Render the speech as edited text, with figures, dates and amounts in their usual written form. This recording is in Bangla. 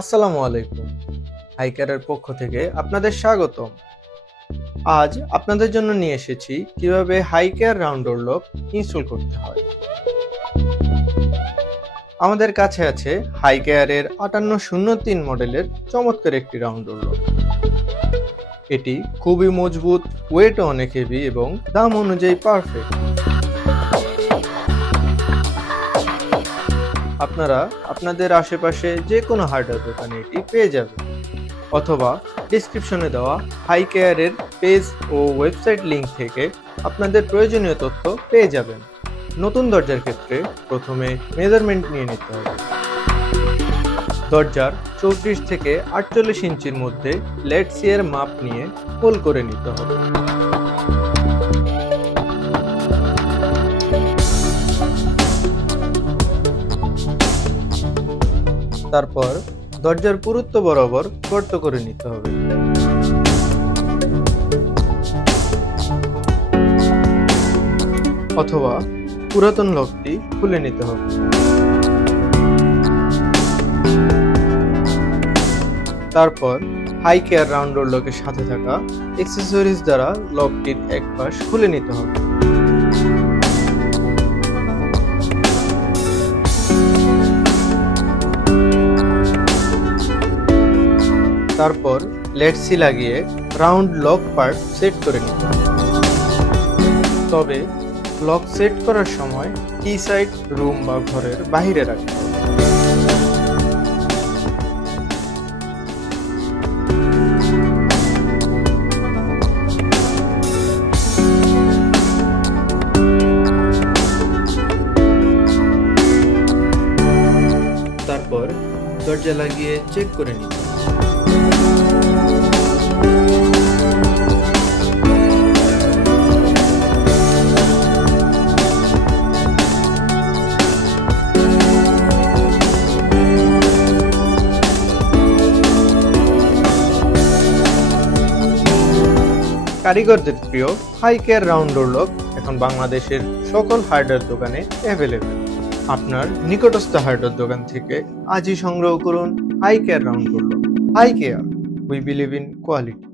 আসসালামু আলাইকুম। হাইকারের পক্ষ থেকে আপনাদের স্বাগতম। আজ আপনাদের জন্য নিয়ে এসেছি কিভাবে হাইকেয়ার রাউন্ড ডোর লক ইনস্টল করতে হয়। আমাদের কাছে আছে হাইকেয়ারের 5803 মডেলের চমৎকার একটি রাউন্ড ডোর লক। এটি খুবই মজবুত, ওয়েটও অনেক হেভি এবং দাম অনুযায়ী পারফেক্ট। আপনারা আপনাদের আশেপাশে যে কোনো হার্ডওয়্যার দোকানে এটি পেয়ে যাবেন, অথবা ডেসক্রিপশনে দেওয়া হাইকেয়ারের পেজ ও ওয়েবসাইট লিংক থেকে আপনাদের প্রয়োজনীয় তথ্য পেয়ে যাবেন। নতুন দরজার ক্ষেত্রে প্রথমে মেজারমেন্ট নিয়ে নিতে হবে। দরজার 34 থেকে 48 ইঞ্চির মধ্যে লেট সি এর মাপ নিয়ে হোল করে নিতে হবে। তারপর দরজার পুরুত্ব বরাবর গর্ত করে নিতে হবে। অথবা পুরাতন লকটি খুলে নিতে হবে। তারপর হাইকেয়ার রাউন্ড ডোর লকের সাথে থাকা অ্যাক্সেসরিজ দ্বারা লকটির এক পাশ খুলে নিতে হবে। তারপর লেট সি লাগিয়ে রাউন্ড লক পার্ট সেট করে নিতে হবে। তবে লক সেট করার সময় কি সাইড রুম বা ঘরের বাইরে রাখতে হবে। তারপর দরজা লাগিয়ে চেক করে নিতে হবে। কারিগরদের প্রিয় হাইকেয়ার রাউন্ড ডোর লক এখন বাংলাদেশের সকল হার্ডওয়্যার দোকানে অ্যাভেলেবেল। আপনার নিকটস্থ হার্ডওয়্যার দোকান থেকে আজই সংগ্রহ করুন Hicare round door lock. Hicare, we believe in quality.